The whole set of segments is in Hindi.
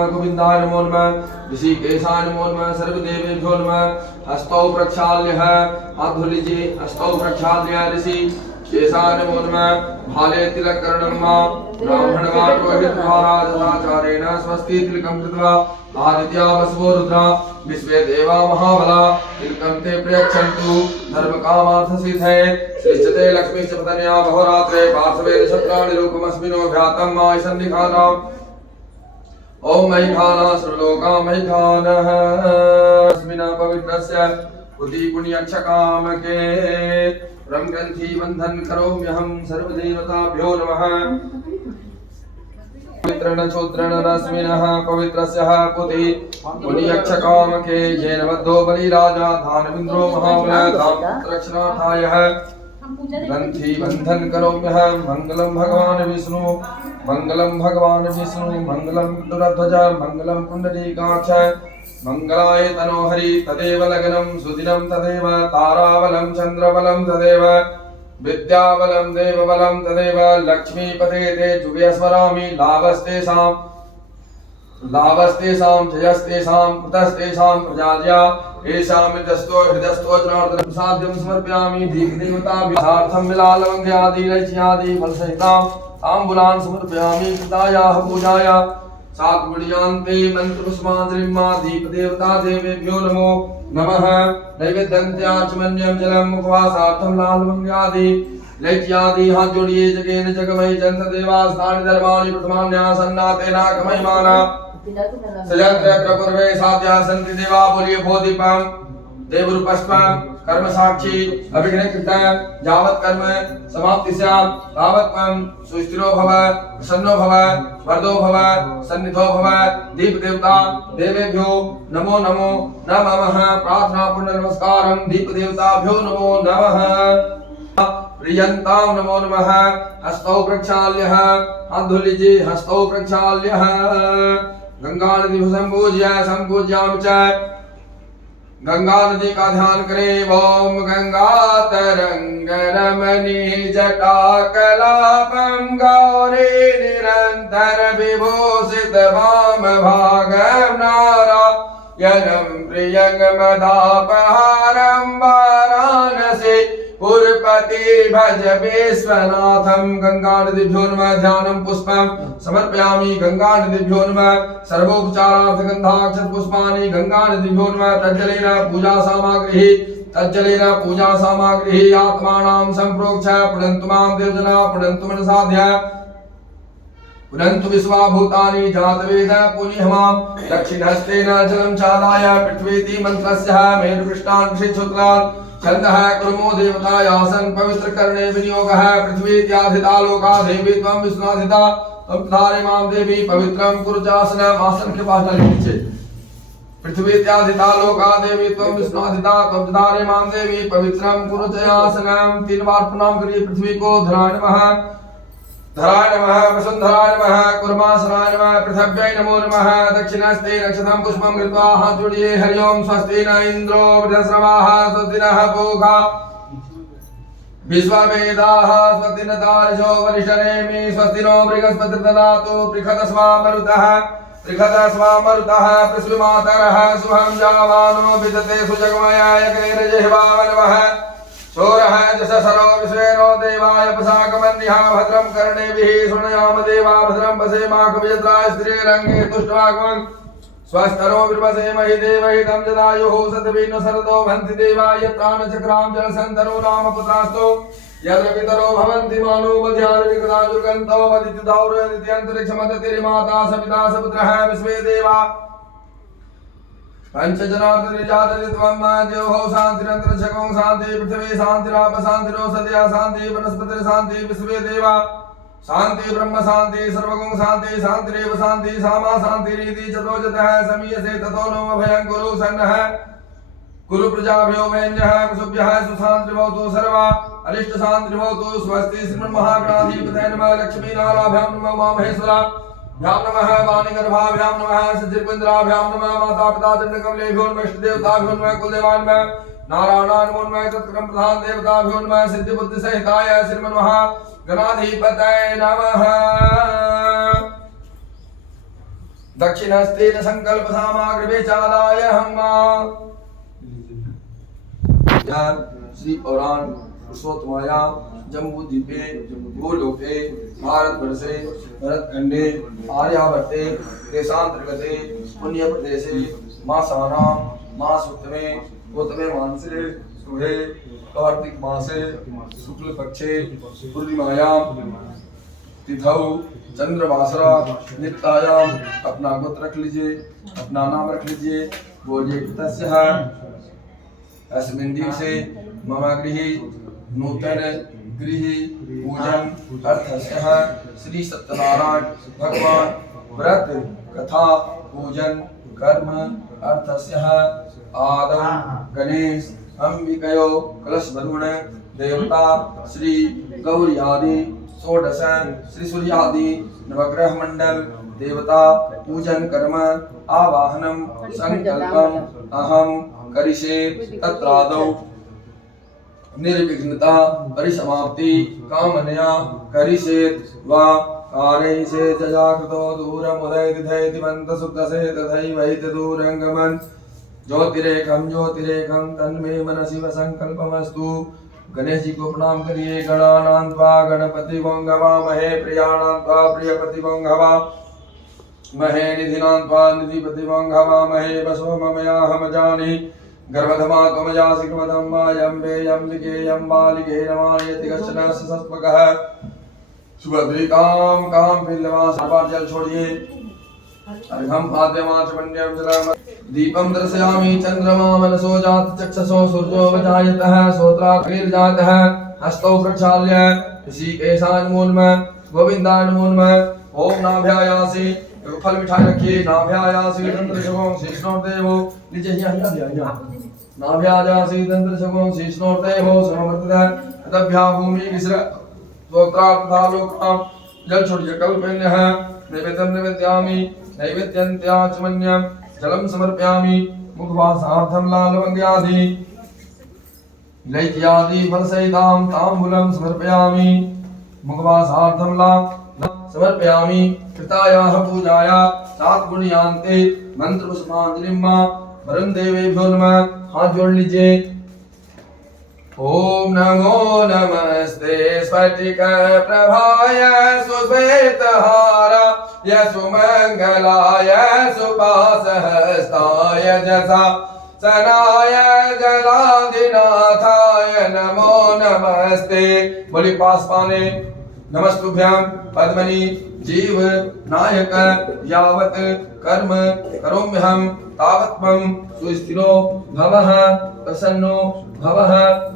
गोविंदाय नमो नमः। ऋषिकेशाय नमो नमः। सर्वदेवेभ्यो नमः। हस्तौ प्रक्षाल्य हाथ धो लीजिए। हस्तौ प्रक्षाल्य ऋषि केशाय नमो नमः। भाले तिलक करणं मा ब्राह्मण वा पुरोहित द्वारा ददाचारेण स्वस्ति तिलकं कृत्वा आदित्या वसवो रुद्रा विश्वे देवा महाबला तिलकं ते प्रयच्छन्तु धर्म कामार्थ सिद्धये सृष्टते लक्ष्मी च पतन्या बहुरात्रे पार्श्वे नक्षत्राणि रूपमस्मिनो भ्यातं मा सन्निधानम् ओम मैखाना सर्वलोका मैखानः अस्मिन् पवित्रस्य उदी पुण्यक्षकामके ब्रह्मग्रन्थि बन्धन करोम्यहं सर्वदेवताभ्यो नमः। पवित्रण चोत्रण रश्मिनः पवित्रस्य पुति पुण्यक्षकामके येन बद्धो बलिराजा धानविन्द्रो महाबलः धामरक्षणार्थाय ग्रंथि बंधन करोम्यहं। मंगलम भगवान विष्णु मंगलम भगवान विष्णु मंगलम दुरध्वज मंगलम पुंडरीकाक्ष मंगलाय तनोहरि तदेव लग्नं सुदिनं तदेव ताराबलं चंद्रबलं तदेव विद्याबलं देवबलं तदेव लक्ष्मीपते ते जुगे स्मरामि लाभस्तेषां जयस्तेषां कृतस्तेषां प्रजाज्या येषां हृदस्तो जनार्दनं साध्यं समर्पयामि। दीपदेवताभ्यार्थं मिलालवङ्ग्यादि रच्यादि फलसहितां ताम्बूलान् समर्पयामि। कृतायाः पूजाया सात्पुण्यान्ते मन्त्रपुष्पाञ्जलिं मा दीपदेवता देवेभ्यो नमो नमः। नैवेद्यन्त्याचमन्यं जलम् उपवासार्थं लालवङ्ग्यादि लैच्यादि हाथ जोड़िए जगेन जगमय जंत देवास्तानि धर्माणि प्रथमान्यासन्नातेना कमयमाना सजन्त्र प्रपूर्वे साध्या सन्ति देवा बोलिए भोदीपम देवरूपस्पम कर्म साक्षी अभिघ्नकृत यावत् कर्म समाप्ति स्यात् तावत् त्वं सुस्थिरो भव प्रसन्नो भव वरदो भव सन्निधो भव। दीप देवता देवेभ्यो नमो नमो नमः। प्रार्थना पूर्ण नमस्कारं दीप देवताभ्यो नमो नमः। प्रियंतां नमो नमः। हस्तौ प्रक्षाल्य हाथ धो लीजिए। हस्तौ प्रक्षाल्य गंगा नदी संपूज्यामि च। गंगा नदी का ध्यान करें। ओम गंगा तरंग रमणी जटा कलापं गौरी निरंतर विभूषित वाम भागं नारायणं प्रियंगमदापहारं वाराणसी पुरपति भज विश्वनाथं। गंगा नदीभ्यो नमः। ध्यानं पुष्पं समर्पयामि। गंगा नदीभ्यो नमः। सर्वोपचारार्थ गंधाक्षत पुष्पाणि गंगा नदीभ्यो नमः। तज्जलेन पूजा सामग्री आत्मानां संप्रोक्ष पुनन्तु मां देवजना पुनन्तु मनसाध्य पुनन्तु विश्वाभूतानि जातवेद पुनिहमां। दक्षिणहस्तेन जलं चादाय पृथ्वीति मन्त्रस्य मेरुपृष्ठान् विषिच्छुत्रान् छन्दः कुर्मो देवतायासन पवित्र करणे विनियोगः। पृथ्वीत्याधिता लोका देवी त्वं विष्णुनाधिता त्वं प्रधारे मां देवी पवित्रं कुरु चासनम्। आसन के पास डालिए नीचे। पृथ्वीत्याधिता लोका देवी त्वं विष्णुनाधिता त्वं प्रधारे मां देवी पवित्रं कुरु चासनम्। 3 बार प्रणाम करिए पृथ्वी को। धराय नमः धराय नमः वसुंधराय नमः कुर्मासनाय नमः पृथ्व्यै नमो नमः। दक्षिणहस्ते नक्षत्रं पुष्पं कृत्वा हाथ जोड़िए। हरि ओम स्वस्ति न इन्द्रो वृद्धश्रवाः स्वस्ति नः पूषा विश्ववेदाः स्वस्ति न तार्क्ष्यो वरिष्ठनेमि स्वस्ति नो बृहस्पतिर्ददातु पृषदस्वामरुतः पृथ्वीमातरः शुभं जावानो विदते सुजगमयाय अग्नेर्जिह्वावनवः शोरः जससरो विश्वेनो देवाय पसाकमन्यः भद्रं कर्णेभिः शृणुयाम देवा भद्रं पश्येमाकविजत्राय स्त्रीरङ्गे तुष्टवाग्मं स्वस्तरो विर्वसेमहि देवहितं जदायुः सतवीर्न सरतो भन्ति देवा यत्रान चक्रां जलसन्तरो नाम पुत्रास्तो यत्र पितरो भवन्ति मानो मध्यानिकदा दुर्गन्तो वदिति दौर्यन्त्यन्तरिक्षमदतिरिमाता सपिता सपुत्रः विश्वे देवा पंचजनार्दनिजातरित्वं द्योः शान्तिरन्तरिक्षं शान्ति पृथिवी शान्तिराप शान्तिरोषधया शान्ति वनस्पतिर् शान्ति विश्वे देवा शान्ति ब्रह्म शान्ति सर्वगुण शान्ति शान्तिरेव शान्ति सामा शान्तिरिति चतुर्जतः समीयसे ततो नो अभयं कुरु सन्नः कुरु प्रजाभ्यो वैन्यः कुशुभ्यः सुशान्तिर्भवतु सर्वा अरिष्ट शान्तिर्भवतु। स्वस्ति श्रीमन्महागणाधिपतये नमः। लक्ष्मीनाराभ्यां नमः उमामहेश्वरा भ्यां नमः वाणीगर्भाभ्यां नमः सिद्धिर्पुन्द्राभ्यां नमः मातापिता दण्डकमलेभ्यो नमः इष्टदेवताभ्यो नमः कुलदेवाय नमः नारायणाय नमो नमः तत्कं प्रधान देवताभ्यो नमः सिद्धिबुद्धिसहिताय श्रीमन्महागणाधिपतये नमः। दक्षिणस्तेन संकल्प सामग्री चालाय हम श्री पौराण पुरुषोत्तमाया जम्बूद्वीपे गोलोके भारतवर्षे भरतखंडे आर्यावर्ते देशांतर्गते पुण्यप्रदेशे मासानां मासोत्तमे गौतमे मानसे शुभे कार्तिक मासे शुक्ल पक्षे पूर्णिमायां तिथौ चंद्रवासरा नित्यायाम अपना गोत्र रख लीजिए, अपना नाम रख लीजिए। बोलिए तस्य अस्मिन् दिवसे मम गृहे नूतन गृह पूजन अर्थस्य श्री सत्यनारायण भगवान व्रत कथा पूजन कर्म अर्थस्य आदौ गणेश अंबिकयो कलश वरुण देवता श्री गौरी आदि षोडश श्री सूर्यादि नवग्रह मंडल देवता पूजन कर्म आवाहनम संकल्पम अहम करिष्ये तत्रादौ निर्विघ्नता परिसमाप्ति कामनया करिष्येत् वा कारयिष्ये जजाकृतो दूरम् उदयतिथैतिमन्त सुप्तसे तथैवैति दूरङ्गमन् ज्योतिरेकं तन्मे मनसि वसंकल्पमस्तु। गणेश जी को प्रणाम करिए। गणानां त्वा गणपति वंगवामहे प्रियाणां त्वा प्रियपति वंगवामहे निधिनां त्वा निधिपति वंगवामहे वसो ममयाहम जानि गर्भधमा त्वमजासि कमदं मायम्बे यम्बिके यम्बालिके नमायति कश्चन सस्पकः सुभद्रिकां कां पिल्लवास बार जल छोड़िए। अर्घं पाद्यमाचमन्यं जलम दीपं दर्शयामि चन्द्रमा मनसो जात चक्षसो सूर्यो वजायतः श्रोत्राग्निर्जातः हस्तौ प्रक्षाल्य ऋषिकेशान्मूलम् गोविन्दान्मूलम् ओम नाभ्यायासि फल मिठाई रखिए। नाभ्यायासि तंत्रशगों शेषनोर्देवो नीचे यहाँ नाभ्यायासि तंत्रशगों शेषनोर्देवो समवर्तत तभ्या भूमि विसर स्तोत्रार्थालोकम् जल छोड़िए। कल्पन्यः नैवेद्यं निवेदयामि नैवेद्यन्त्याचमन्यं जलं समर्पयामि। मुखवासार्थं लालवंग्यादि लैत्यादि फलसहितां ताम्बूलं समर्पयामि। मुखवासार्थं समर्पयामि। कृतायाः पूजाया सात्गुणयान्ते मंत्र पुष्पांजलिं वरुण देवेभ्यो नमः। हाथ जोड़ लीजिए। ओम नमो नमस्ते स्फटिक प्रभाय सुश्वेतहाराय सुमंगलाय सुभासहस्ताय जसा सनाय जलाधिनाथाय नमो नमस्ते। बोली पास पाने नमस्तुभ्यां पद्मनि जीव नायक यावत् कर्म करोम्यहं तावत्त्वं सुस्थिरो भवः प्रसन्नो भवः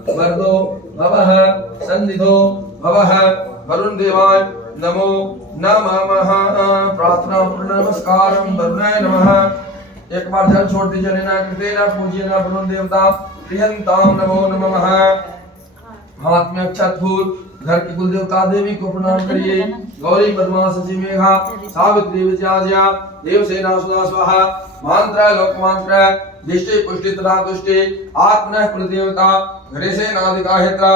वरदो भवः सन्निधो भवः। वरुण देवाय नमो नमः। प्रार्थना पूर्ण नमस्कारं वरुणाय नमः। एक बार जल छोड़ दीजिए। लेना कृतेन पूज्येन वरुण देवता प्रियंतां नमो नमः। हाथ में अक्षत फूल घर की कुल देवता देवी को प्रणाम करिए। गौरी पद्मा सची मेघा सावित्री विजया देवसेना सुधा स्वाहा मंत्र लोक मंत्र दिष्टि पुष्टि तथा तुष्टि आत्मनः कुल देवता घरेसेनादिका हेत्रा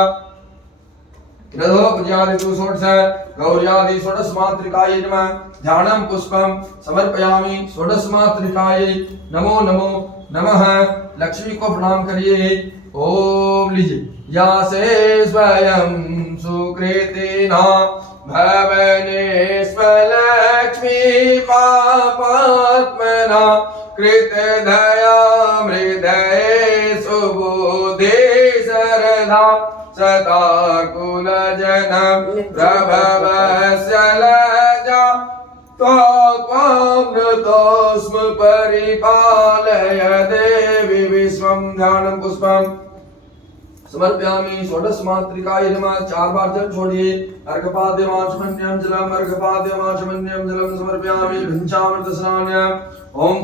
रधो प्रजादितु षोडश गौर्यादि षोडश मातृकायै नमः। ध्यानं पुष्पं समर्पयामि षोडश मातृकायै नमो नमो नमः। लक्ष्मी को प्रणाम करिए। ओम लीजिए। यासे स्वयं सुकृतिना भवने स्वलक्ष्मी पापात्मना कृत दया हृदये सुबुद्धि सरदा सदा कुल जन प्रभवस्य लजा तस्म परिपालय देवी विश्वं। ध्यानं पुष्पं समर्पयामि षोडश मातृकायै नमः। 4 बार जल छोड़िए। अर्घपाद्यमाचमन्यं जलम् अर्घपाद्यमाचमन्यं जलं समर्पयामि। पंचामृत स्नानम् ओम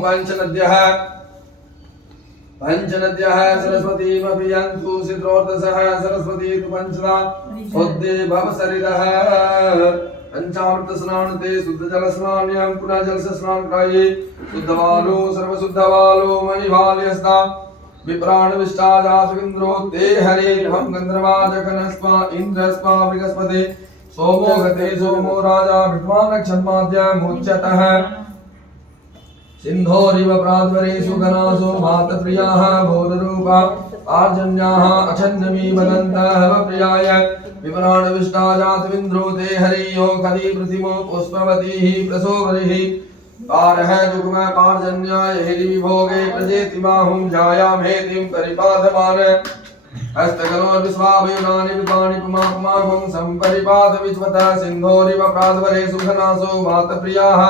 पंचनद्यः सरस्वतीमभियन्तु सिद्रोर्दशः सरस्वती तु पंचदा सोद्दे भवसरिदः। पंचामृत स्नान ते शुद्ध जल स्नान्यं पुनः जल से स्नान कराइए। शुद्ध बालो सर्व शुद्ध बालो मणिभाल्यस्ता विप्राण विष्टाजासविन्द्रो ते हरे हम गंधर्वाजकनस्वा इंद्रस्वा बृहस्पति सोमो गते सोमो राजा विद्वान् क्षन्माद्य मुच्यतः। सिंधोरिव प्राद्वरेषु गणासो भातप्रियाः भोदरूपा आर्जन्याः अछन्नमी वदन्तः प्रियाय विपराणविष्टा जातविन्द्रो ते हरियो खदी प्रतिमो पुष्पवतीः प्रसोवरिः पारः जुग्म पार्जन्याय हिरि विभोगे प्रजेति माहुं जायामेतिं परिपादमान हस्तकरोर्विश्वाभयुनानि विपाणि पुमापुमागुं सम्परिपाद विश्वतः सिंधोरिव प्राद्वरेषु घनासो भातप्रियाः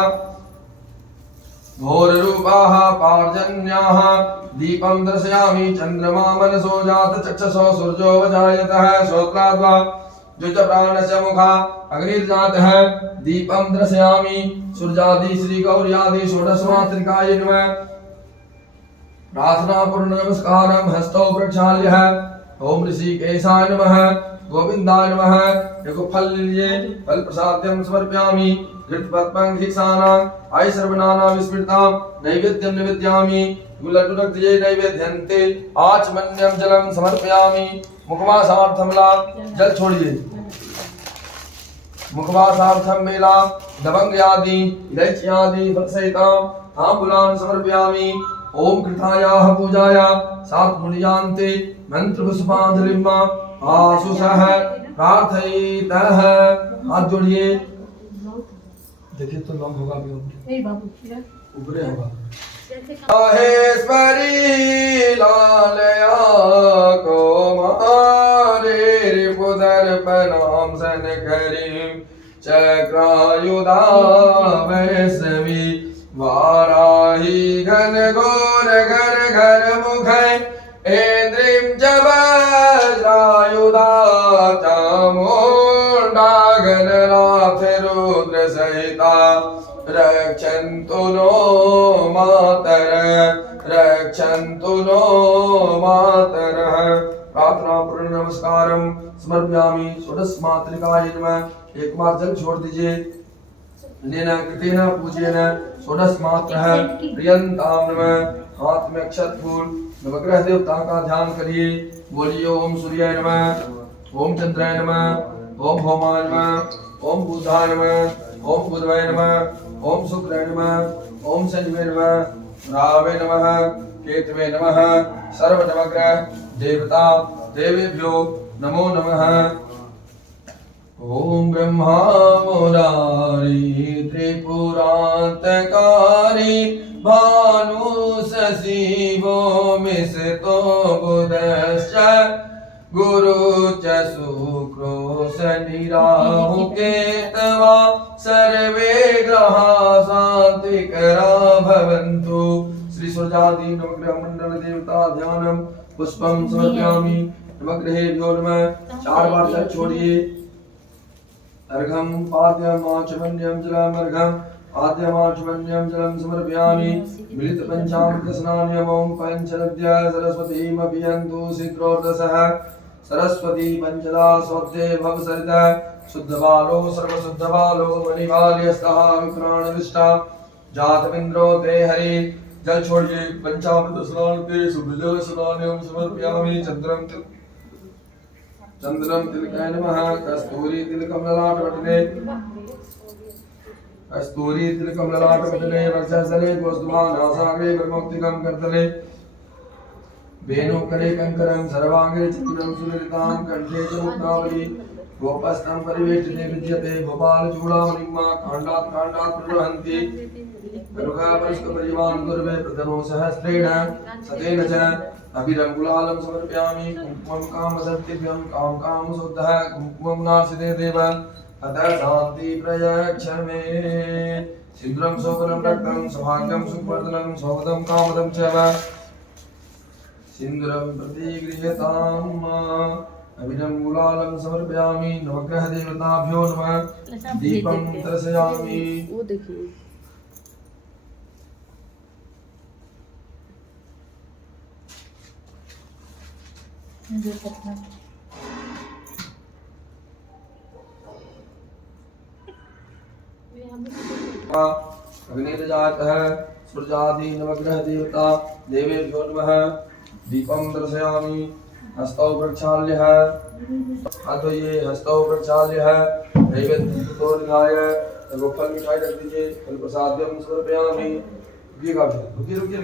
घोररूपाः पार्जन्याः दीपं दर्शयामि चन्द्रमा मनसो जातचक्षसो सूर्यो वजायतः श्रोत्राद्वा जुज प्राणस्य मुखा अग्निर्जातः दीपं दर्शयामि सूर्यादि श्री गौर्यादि षोडशमातृकाय नमः प्रार्थना पूर्ण नमस्कारं हस्तौ प्रक्षाल्य ओम ऋषिकेशाय नमः गोविंदाय नमः एको फल लीजिए फल प्रसाद्यं समर्पयामि घृतपद्मं घिसाना आय सर्वनाना विस्मृतां नैवेद्यं निवेद्यामि गुलटुरक्तये नैवेद्यन्ते आचमन्यं जलं समर्पयामि मुखवासार्थं ला जल छोड़िए मुखवासार्थं मेला लवंग आदि इलायची आदि फल सहितां तांबूलान् समर्पयामि ओम कृतायाः पूजाया सात मुनियान्ते मंत्र पुष्पांजलिं आशुषः प्रार्थयितः हाथ जोड़िए देखिए तो लॉन्ग होगा भी ऊपरे होगा महेश्वरी लालया को मारे रिपुदर प्रणाम सन करीम चक्रायुधा वैष्णवी वाराही घन घोर घर घर मुख इंद्रिं च वज्रायुधा चामुण्डा गणनाथ रुद्र सहिता रक्षन्तु नो मातरः प्रार्थना पूर्ण नमस्कारं समर्पयामि षोडश मातृकाय नमः एक बार जल छोड़ दीजिए नेन कृतेन पूजेन षोडश मात्रः प्रियंतां नमः हाथ में अक्षत फूल नवग्रह देवता का ध्यान करिए बोलिए ओम सूर्याय नमः ओम चंद्राय नमः ओम भौमाय नमः ओम बुधाय नमः ओम बुधवाय नमः ओम शुक्राय नमः ओम शनिवे नमः रावे नमः केतवे नमः सर्व नवग्रह देवता देवेभ्यो नमो नमः ओम ब्रह्मा मुरारी त्रिपुरांतकारी भानु शशि वो मिसतो बुधश्च गुरु च शुक्रो शनि राहु केतवा सर्वे ग्रहा शांतिकरा भवन्तु। श्री सूर्यादि नवग्रह मंडल देवता ध्यानम पुष्पम समर्पयामि नवग्रहेभ्यो नमः। 4 बार जल छोड़िए। अर्घं पाद्यम् आचमन्यं जलम् अर्घम् आद्यम् आचमन्यं जलं समर्पयामि मिलित पंचामृत स्नानम् ओम पंचनद्य सरस्वतीम् अभियन्तु सिद्रोर्दशः सरस्वती पंचदा स्वध्ये भवसरिता शुद्धबालो सर्वशुद्धबालो मणिबाल्यस्तः विप्राणविष्टा जातमिन्द्रो ते हरि। जल छोड़िए। पंचामृत स्नान ते शुद्ध जल स्नानम् समर्पयामि चंद्रम तिलकाय नमः। कस्तूरी तिलकम ललाटवटने कस्तूरी तिलकम ललाटवटने वर्षासले गोस्त्वानासाग्रे ब्रह्मोक्तिकं कर्तने वेणु करे कंकरं सर्वांगे चतुरं सुललितां कंठे च मुक्तावली गोपस्तं परिवेष्टिते विद्यते भोपाल चूड़ामणिमा कांडात् प्रवहन्ति गरुका परस्क परिवान दुर्वे प्रथमो सहस्रेण सतेन च अभिरंगुलालं समर्पयामि कुंकुमं कामदत्तिभ्यं काम शुद्धः कुंकुमं नासिते देव अतः शान्ति प्रयच्छ मे सिंदूरं शोभनं रक्तं सौभाग्यं सुवर्धनं सौगतं कामदं च सिंदूरं प्रतिगृह्यताम् अभिरंगुलालं समर्पयामि नवग्रह देवताभ्यो नमः। दीपं दर्शयामि। वो देखिए अग्निर्जातः सूर्यादि नवग्रह देवता देवेभ्यो नमः। दीपं दर्शयामि। हस्तौ प्रक्षाल्यः अद्वये हस्तौ प्रक्षाल्यः नैवेद्यं निधाय फल मिठाई रख दीजिए। फल प्रसाद्यं समर्पयामि रुकिए काफी रुकिए रुकिए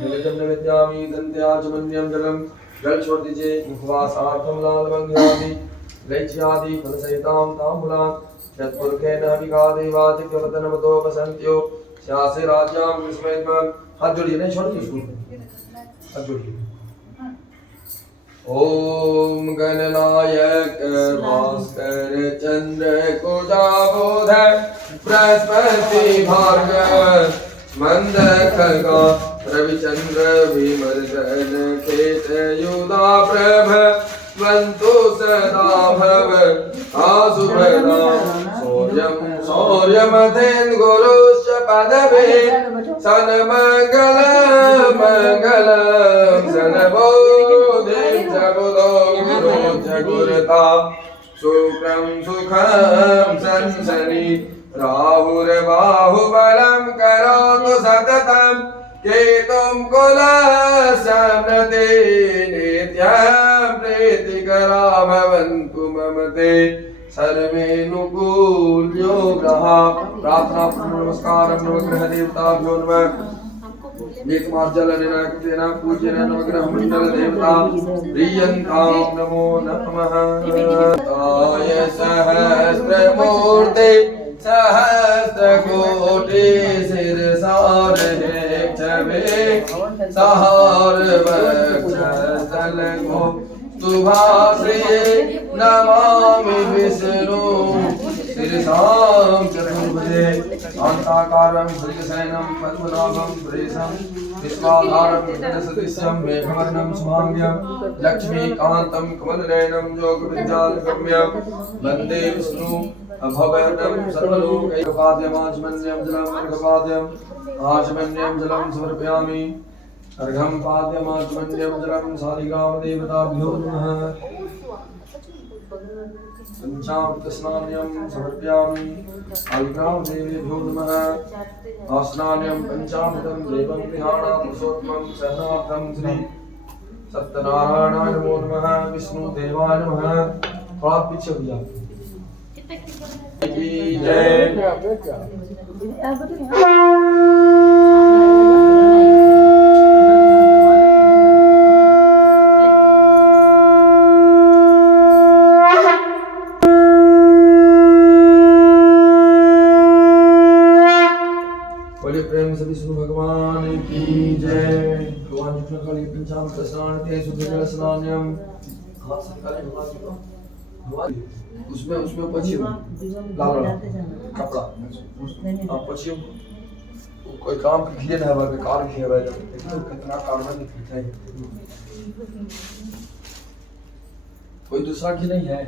जलजम विद्यामी दंत्याचमन्यम जलम जल छोड़ दीजिए मुखवासार्थम लाल मंग्यादि लैच्यादि फल सहिताम तांबूलाम यत्पुरखेन विगादेवादित्यवदनवतो वसन्त्यो स्यासे राज्याम विस्मयम। हाथ जोड़िए नहीं छोड़िए इसको हाथ जोड़िए। ओम गणनायक भास्कर चंद्र कुजाबोध बृहस्पति भार्गव मंद खगा रविचंद्र विमर्दन केत युधा प्रभ वंतु सदा भव आसुभदा शौर्यमथेन गुरुश्च पदवे सन्मंगल मंगलम सन्बोधि जगुदो विरोच गुरुता शुक्रम सुखम संसनि राहुर्बाहुबलं करोतु सततं केतुं कुलसम्प्रति नित्यं प्रीतिकरा भवन्तु मम ते सर्वेनुकूल्यो ग्रहा। प्रार्थना नमस्कारं नवग्रह देवताभ्यो नमः। मेघमार् जलनिनाकृतेन पूज्येन नवग्रह मंडल देवता प्रियंतां नमो नमः। काय सहस्रमूर्ते सहस्रकोटि शिरसारहे छवे सहार वक्षस्थलको तुभाश्रिये नमामि विष्णु शिरसां चतुर्भुजे शान्ताकारं भुजगशयनं पद्मनाभं सुरेशं विश्वाधारं गगनसदृशं मेघवर्णं शुभांग्यं लक्ष्मीकान्तं कमलनयनं योगविद्यागम्यं वन्दे विष्णु अभवनं सर्वलोकैकपाद्यमाचमन्यं जलं अर्घपाद्यम् आचमन्यं जलं समर्पयामि। अर्घं पाद्यमाचमन्यं जलं शालिग्रामदेवताभ्यो नमः। पंचामृतस्नान्यं समर्पयामि शालिग्रामदेवेभ्यो नमः। आस्नान्यं पंचामृतं देवं गृहाणां पुरुषोत्तमं सहनार्थं श्री सत्यनारायणाय नमो नमः। विष्णुदेवाय नमः। थोड़ा पीछे हो जाओ। की जय। प्रेम से विष्णु भगवान की जय। भगवान विष्णु का पंचामृत स्नान के शुद्ध जल स्नानम हाथ से निकाले भगवान उसमें पछियो लाल कपड़ा आप पछियो कोई काम किए ना है कार किए हुए देखो कितना कार्बन निकलता है। कोई दूसरा की नहीं है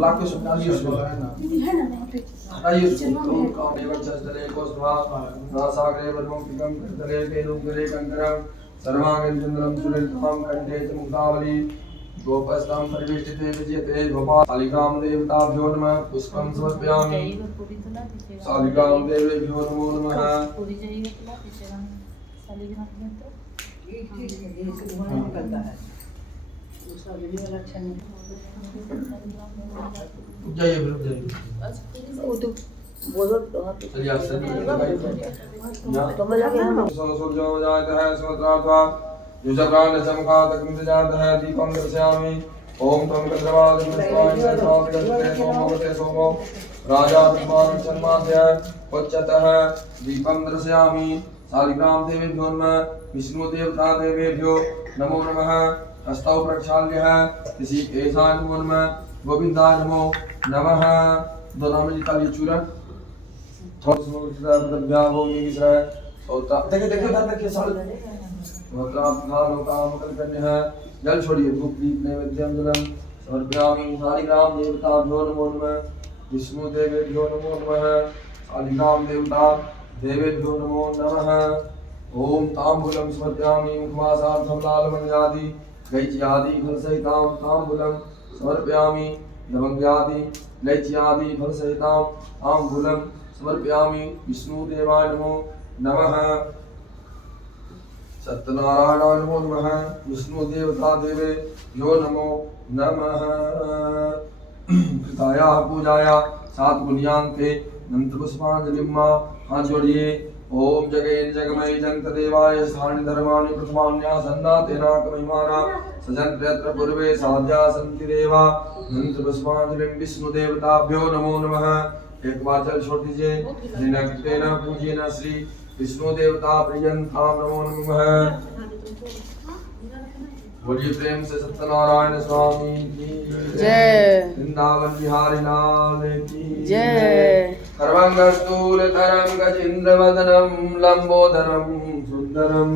लाख को सुना लियो उसको आइए उसको काम देवर चले को स्वा नासाग्रे वर्मोक्तिकम दले केनुगरे कंकरम सर्वांगं चंद्रम सुरेतम कंठे च मुक्तावली गोपस्तां परिवेष्टिते विजयते गोपाल शालिग्राम देवताभ्यो नमः। पुष्पं समर्पयामि शालिग्राम देवेभ्यो नमो नमः। जाइए फिर जाइए चलिए आप सभी सूर्यो जाता है सोत्रात्वा युजप्राण समखातकं जाता है दीपं दर्शयामि। ओम त्वं कद्रवादिस्वाय स्वामिगते सोमवते सोमो राजा विद्वान सन्माध्य उच्चतः दीपं दर्शयामि। शालिग्राम देवेभ्यो नमः। विष्णु देवता देवेभ्यो नमो नमः। हस्तौ प्रक्षाल्यः ऋषिकेशाय नमो नमः। गोविंदाय नमो नमः। दोनों में निकालिए चूरन थोड़ा जल छोड़िए धूप दीप नैवेद्यम जलम समर्पयामि। शालिग्राम देवताभ्यो नमो नमः। विष्णु देवेभ्यो नमो नमः। शालिग्राम देवता देवेभ्यो नमो नमः। ओम तांबूलम समर्पयामि मुखवासार्थं लालमण्यादि गैच्यादि फलसहितां तांबूलम समर्पयामि। लवंग्यादि लैच्यादि फलसहितां तांबूलम समर्पयामि। विष्णुदेवाय नमो नमः। सत्यनारायणाय नमो नमः। विष्णुदेवता देवे यो नमो नमः। कृतायाः पूजाया सात गुणियांते नंतर पुष्पांजलिं हाथ जोड़िए। ओम जगेन जगमय जंत देवाय स्थानि धर्माणि प्रथमान्यासन्नातेनाक महिमाना सजन्त्यत्र पूर्वे साध्या सन्ति देवा मंत्र पुष्पांजलिं विष्णु देवताभ्यो नमो नमः। एक बार जल छोड़ दीजिए। निनक्तेन पूजेन श्री विष्णु देवता प्रियंतां नमो नमः। बोलिए प्रेम से सत्यनारायण स्वामी की जय। वृंदावन बिहारी लाल की जय। सर्वंगस्थूलतरं गजेन्द्रवदनं लंबोदरं सुंदरं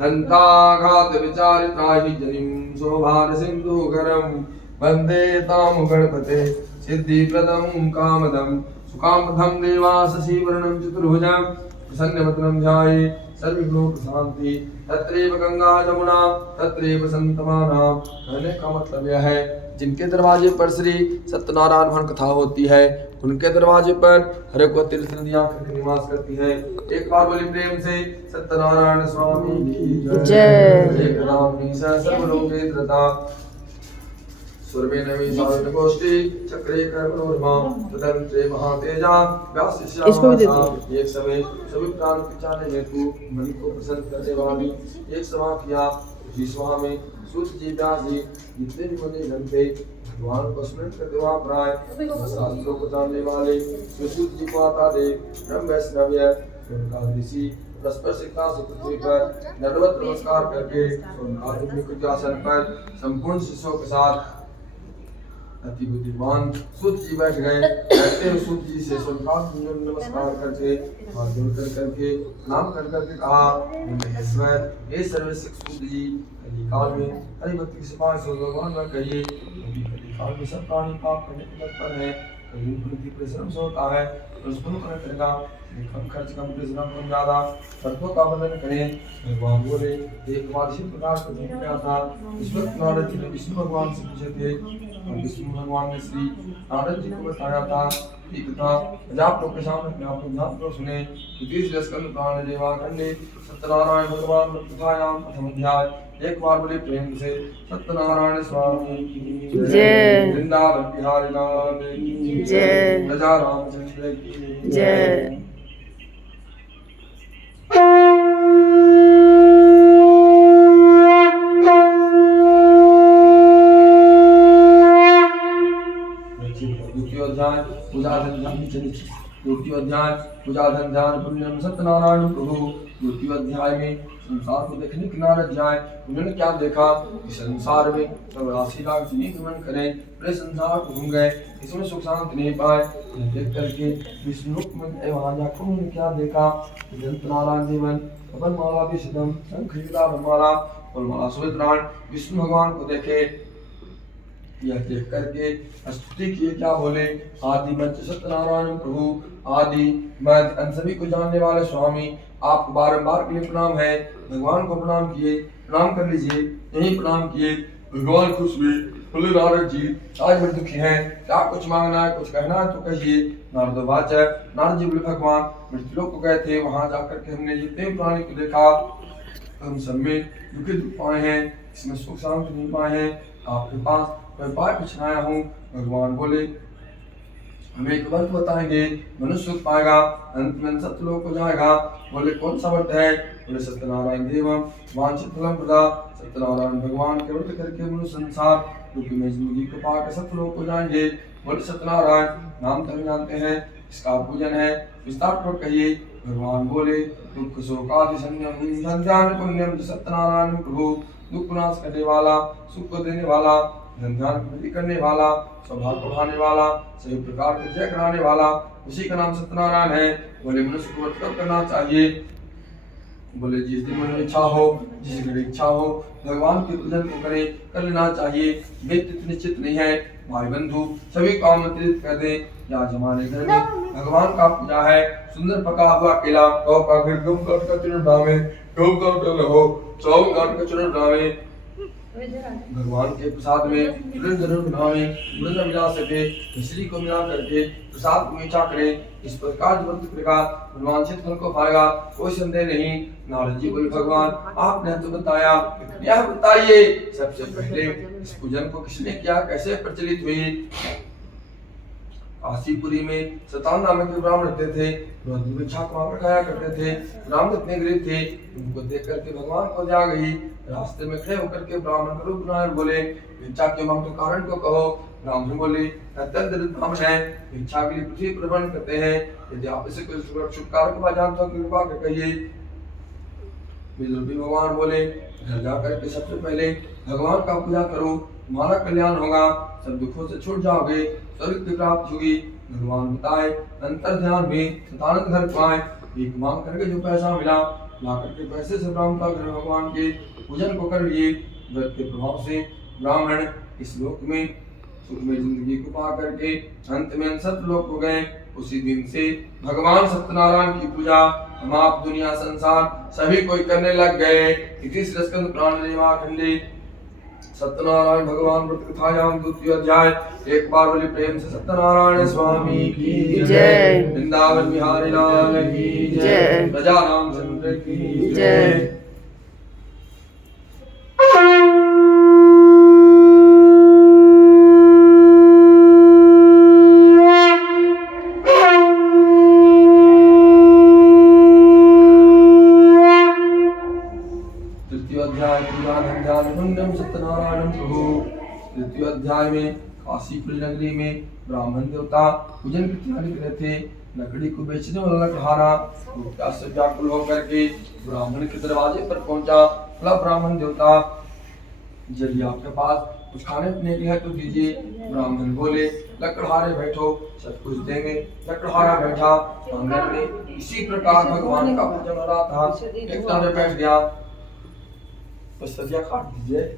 दंताघात विचारित्राहि जनिं शोभान सिंधुकरं वंदे तां गणपते सिद्धिप्रदं कामदं सुकामदं देवाससीवर्णं चतुर्भुजं प्रसन्नवदनं ध्याये सर्वविघ्नोपशान्ति। तत्रैव गंगा जमुना तत्रैव संतमाना। कहने का मतलब यह है जिनके दरवाजे पर श्री सत्यनारायण भगवान कथा होती है उनके दरवाजे पर हर को तीर्थ नदियां निवास करती है। एक बार बोली प्रेम से सत्यनारायण स्वामी की जय। एक नाम ईसा सर्वलोकेत्रता सुरभि नवी सावित्र गोष्ठी चक्रे कर्मणोर्मा तदंत्रे महातेजा व्यासिष्या इसको भी दे दो। एक समय सभी प्राण पिचाने हेतु मन को प्रसन्न करने वाली एक सभा किया। उसी सभा में सूत जी व्यास जी जितने भी मुनि जन थे भगवान को स्मरण करते वहां प्राय शास्त्रों को जानने वाले सूत जी को आता देख ब्रह्म वैष्णव्य उनका ऋषि परस्पर शिक्षा से पृथ्वी पर दंडवत नमस्कार करके उनका आत्मिक आसन पर संपूर्ण शिष्यों के साथ अति बुद्धिमान सूत जी बैठ गए। बैठते हुए सूत जी से नमस्कार करके हाथ जोड़ करके नाम करके कहा हे सर्वशिक सूत जी कलिकाल में हरि भक्ति के सिपाही से भगवान न कहिए कलिकाल में सब प्राणी पाप करने के तत्पर है कभी पृथ्वी परिश्रम से होता है उसको करेगा कम खर्च कम परिश्रम कम ज्यादा शर्तों का वर्णन करें। भगवान बोले एक बार इसी प्रकार का दिन क्या था। इस वक्त नारद जी ने विष्णु भगवान से पूछे थे और विष्णु भगवान ने श्री नारद जी को बताया था कि कथा आप लोग के सामने आप लोग ध्यान करो सुने। तीसरे स्कंद पुराण देवा खंडे सत्यनारायण भगवान कथायाम प्रथम अध्याय। एक बार बोले प्रेम से सत्यनारायण स्वामी की जय। वृंदावन बिहारी लाल की जय। राजा रामचंद्र की जय। द्वितीय अध्याय पूजा धन ध्यान पुण्यम सत्यनारायण प्रभु। द्वितीय अध्याय में संसार को देखने के नारद जाए। उन्होंने क्या देखा कि संसार में 84 लाख जने गमन करें पूरे संसार को घूम गए इसमें सुख शांति नहीं पाए। देख करके विष्णु वहां जाकर उन्होंने क्या देखा नारायण जीवन कमल माला विशदम शंख माला और माला सुवित्राण विष्णु भगवान को देखे। यह देख करके स्तुति किए क्या बोले आदि मंच सत्यनारायण प्रभु आदि मैं अन सभी को जानने वाले स्वामी आपको बारंबार के लिए प्रणाम है। भगवान को प्रणाम किए प्रणाम कर लीजिए। यही प्रणाम किए भगवान खुश हुए बोले नारद जी आज बड़े दुखी हैं क्या कुछ मांगना है कुछ कहना है तो कहिए। नारद वाचा नारद जी बोले भगवान मृत्युलोक को गए थे वहां जाकर के हमने जितने प्राणी को देखा हम सब में दुखी दुख पाए हैं इसमें सुख शांति नहीं पाए हैं आपके पास मैं उपाय पूछना हूँ। भगवान बोले हमें एक वर्त बताएंगे मनुष्य सुख पाएगा अंत में सत्यलोक को जाएगा। बोले कौन सा वर्त है। बोले सत्यनारायण देवम वांछित फलम प्रदा सत्यनारायण भगवान के व्रत करके मनुष्य संसार क्योंकि मैं जिंदगी को पाकर सत्यलोक को जाएंगे। बोले सत्यनारायण नाम तो जानते हैं इसका पूजन है विस्तार पूर्वक कहिए। भगवान बोले दुख शोकादि संज्ञान पुण्यम सत्यनारायण प्रभु दुख नाश करने वाला सुख को देने वाला ध्यान वृद्धि करने वाला स्वभाव बढ़ाने वाला सभी प्रकार के जय कराने वाला उसी का नाम सत्यनारायण है। बोले मनुष्य को व्रत करना चाहिए। बोले जिस दिन मन में इच्छा हो जिस घड़ी इच्छा हो भगवान के पूजन को करे कर लेना चाहिए। व्यक्ति निश्चित नहीं है भाई बंधु सभी को आमंत्रित कर दे। या जमाने घर में भगवान का पूजा है सुंदर पका हुआ केला गौ का घृत गौ का चूर्ण बनावे गौ का हो चौ का चूर्ण बनावे भगवान के प्रसाद में जरूर बनावे न मिला सके मिश्री को मिला करके प्रसाद को मीठा करे। इस प्रकार व्रत करेगा मनवांछित फल को पाएगा कोई संदेह नहीं। नारद जी बोले भगवान आपने तो बताया यह बताइए सबसे पहले इस पूजन को किसने किया कैसे प्रचलित हुई। काशीपुरी में सतान नामक के ब्राह्मण रहते थे। रोज भिक्षा मांग खाया करते थे। ब्राह्मण इतने गरीब थे, उनको देख करके भगवान को दया गई। रास्ते में खड़े होकर के ब्राह्मण को रूप बनाए बोले, भिक्षा क्यों मांगते, कारण को कहो। ब्राह्मण बोले, अत्यंत दरिद्र ब्राह्मण है, भिक्षा के लिए पृथ्वी पर भ्रमण करते हैं। यदि आप इसे कोई छुटकारा के बाद जानते हो तो कृपा कर कहिए। विदुरपी भगवान बोले, घर जाकर के सबसे पहले भगवान का पूजा करो, तुम्हारा कल्याण होगा, सब दुखों से छूट जाओगे, स्वर्ग की प्राप्ति होगी। भगवान बताए, अंतर ध्यान में सतानंद घर को आए। भीख मांग करके जो पैसा मिला, ला करके पैसे से भगवान के पूजन को कर लिए। व्रत के प्रभाव से ब्राह्मण इस लोक में सुखमय जिंदगी को पा करके अंत में सतलोक हो गए। उसी दिन से भगवान सत्यनारायण की पूजा हम आप दुनिया संसार सभी कोई करने लग गए। इति श्री स्कंद पुराण खंडे सत्यनारायण भगवान व्रत कथायाम द्वितीय अध्याय। एक बार बोले प्रेम से सत्यनारायण स्वामी की जय। वृंदावन बिहारी लाल की जय। प्रजा रामचंद्र की जय। सत्यनारायण प्रभु। तृतीय अध्याय में काशीपुरी नगरी में ब्राह्मण देवता पूजन की तैयारी कर रहे थे। लकड़ी को बेचने वाला लकड़हारा भूखता से व्याकुल होकर के ब्राह्मण के दरवाजे पर पहुंचा। बोला, ब्राह्मण देवता, यदि आपके पास कुछ खाने पीने के है तो दीजिए। ब्राह्मण बोले, लकड़हारे बैठो, सब कुछ देंगे। लकड़हारा बैठा। आंगन में इसी प्रकार भगवान का पूजन हो रहा था। एक तारे बैठ गया, तो सब्जियां काट दीजिए।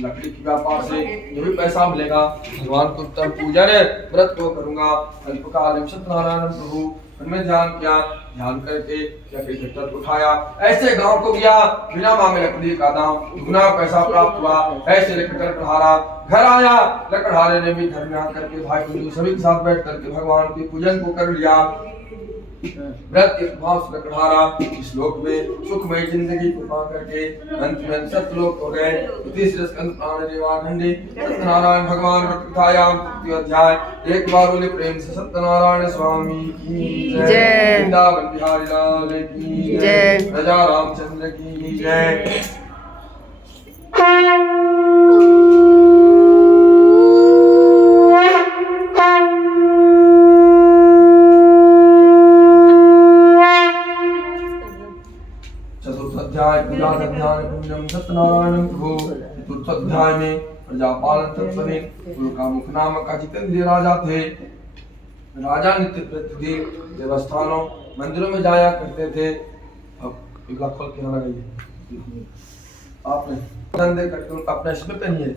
लकड़ी के व्यापार से जो भी पैसा मिलेगा भगवान को उत्तम पूजन व्रत को करूंगा। अल्पकाल सत्यनारायण प्रभु उनमें ध्यान किया। ध्यान करके लकड़ी उठाया, ऐसे गांव को गया, बिना मांगे लकड़ी का दाम दुगना पैसा प्राप्त हुआ। ऐसे लकड़हारा घर आया। लकड़हारे ने भी घर में आकर के भाई बंधु सभी के साथ बैठ करके भगवान के पूजन को कर लिया। व्रत के प्रभाव से लकड़हारा इस लोक में सुखमय जिंदगी को पा करके अंत में सतलोक हो गए। तीसरे स्कंद पुराण खंडे सत्यनारायण भगवान व्रत कथायाम तृतीय अध्याय। एक बार बोले प्रेम से सत्यनारायण स्वामी की जय। वृंदावन बिहारी लाल की जय। प्रजा रामचंद्र की जय। सत्यनारायण प्रभु। चतुर्थ अध्याय में प्रजापालन तत्व में का मुख नामक जितेंद्र राजा थे। राजा नित्य प्रतिदिन देवस्थानों मंदिरों में जाया करते थे। अब एक लाख खोल के लगाइए। आपने धंधे करके अपने इसमें पहनिए।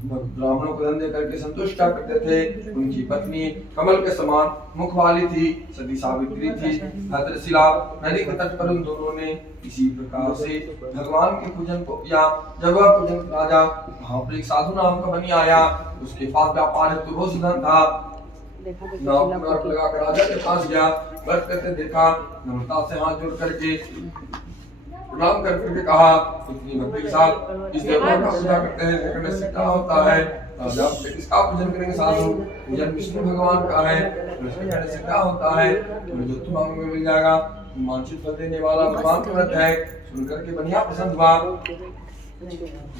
ब्राह्मणों को धंधे करके संतुष्ट करते थे। उनकी पत्नी कमल के समान मुख वाली थी, सती सावित्री थी। भद्रशिला नदी के तट पर उन दोनों ने इसी प्रकार से भगवान के पूजन को किया। जब वह पूजन राजा वहां पर एक साधु नाम का बनी आया, उसके पास व्यापार हेतु बहुत धन था। नाव लगाकर राजा के पास गया। व्रत करते देखा, नम्रता से हाथ जोड़ करके प्रणाम करके कहा, इतनी भक्ति के साथ इस देवता का पूजा करते हैं, करने से क्या होता है? जब किसका पूजन करेंगे साधु? पूजन विष्णु भगवान का है, करने से क्या होता है? जो तुम मांगोगे मिल जाएगा। मानसिक फल देने वाला भगवान का व्रत है। सुनकर के बनिया प्रसन्न हुआ।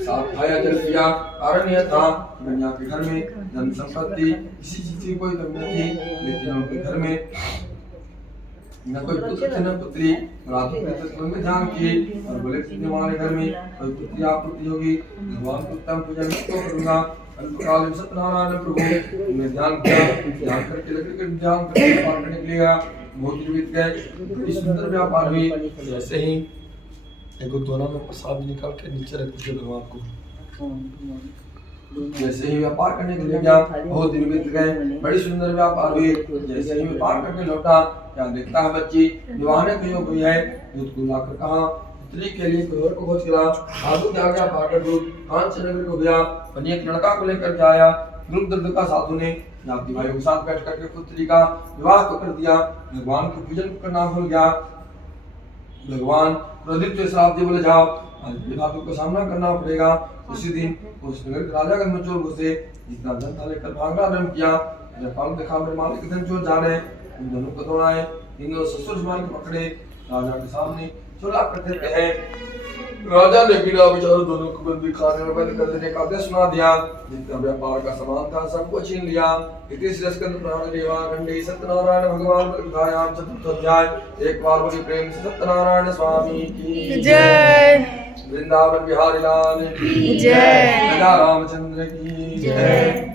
साथ खाया जल पिया। कारण यह था बनिया के घर में धन संपत्ति किसी चीज की कोई कमी नहीं थी, लेकिन उनके घर में न कोई पुत्र थे न पुत्री। में ध्यान किए और बोले, हमारे घर में कोई पुत्री आपूर्ति होगी, भगवान को उत्तम पूजन करूंगा। अल्पकाल सत्यनारायण प्रभु ने ध्यान किया। ध्यान करके लकड़ी का ध्यान करके व्यापार करने के लिए गया। बहुत दिन बीत गए, बड़ी सुंदर व्यापार हुई। जैसे ही एक दोना में प्रसाद निकाल के नीचे रख दिया भगवान को। जैसे ही व्यापार करने के लिए गया, बहुत दिन बीत गए, बड़ी सुंदर व्यापार हुई। जैसे ही व्यापार करके लौटा, क्या देखता है बच्ची विवाहने के योग हुई है। दूध को लाकर कहा, पुत्री के लिए कोई और को खोज करा। साधु के आगे पाकर दूध कांच नगर को गया। वहीं एक लड़का को लेकर के आया। दुर्द का साधु ने जाति भाइयों के साथ बैठ करके पुत्री का विवाह को कर दिया। भगवान के पूजन करना भूल गया। भगवान क्रोधित हुए श्राप दिए, बोले जाओ, आज विवाह को सामना करना पड़ेगा। उसी दिन उस नगर के राजा में चोर घुसे। जितना धन था लेकर भागना आरंभ किया। जब फल देखा मेरे मालिक धन चोर जा रहे, इन दोनों को दौड़ाए, इन दोनों ससुर जवान को पकड़े, राजा के सामने चुरा करते हैं। राजा ने बिना विचार दोनों को बंदी खाने में बंद कर देने का आदेश सुना दिया। जितना व्यापार का सामान था सबको छीन लिया। इतिश्री स्कंद पुराण देवाखंडे सत्यनारायण भगवान विधायाम चतुर्थ अध्याय। एक बार बोली प्रेम से सत्यनारायण स्वामी की जय। वृंदावन बिहारी लाल की जय। राजा रामचंद्र की जय।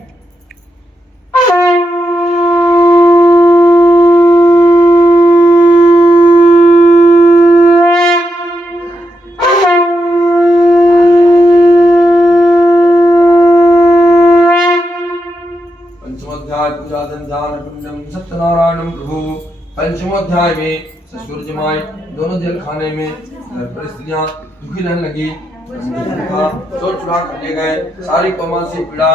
पंचमोध्याय पूजा ध्यान पुण्यम सत्यनारायण प्रभु। पंचमोध्याय में ससुर जमाई दोनों जेल खाने में परिस्थितियां दुखी रहने लगी। चोर चुरा कर ले गए। सारी कौमां से पीड़ा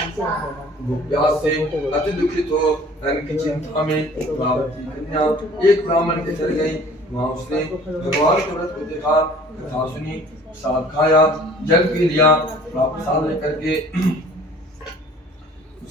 प्यास से अति दुखित हो धन की चिंता में पार्वती कन्या एक ब्राह्मण के चल गई। वहां उसने भगवान के व्रत को देखा, कथा सुनी, प्रसाद खाया, जल पी लिया। प्रसाद लेकर के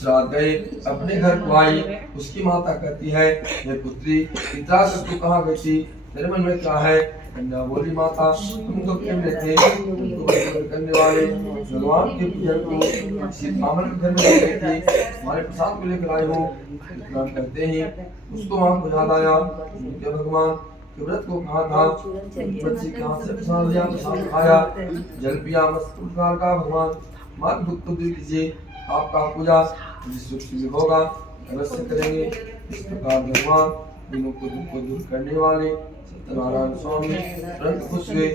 रात गए, अपने घर को आई। उसकी माता कहती है, हे पुत्री पिता तू कहाँ गई थी, तेरे मन में क्या है? कन्या बोली, माता तुम तो प्रेम थे, तुमको करने वाले भगवान के पूजन को किसी ब्राह्मण के घर में गई थी, हमारे प्रसाद को लेकर आए हो। इतना कहते ही उसको वहां को याद आया, भगवान के व्रत को कहा था, बच्ची के हाथ से प्रसाद लिया, प्रसाद खाया, जल पिया, मस्त प्रकार का भगवान मान दुख को दूर कीजिए, आपका पूजा जिस सुख से होगा अवश्य करेंगे। इस प्रकार भगवान दिनों को दुख को दूर करने वाले सत्यनारायण स्वामी तुरंत खुश हुए।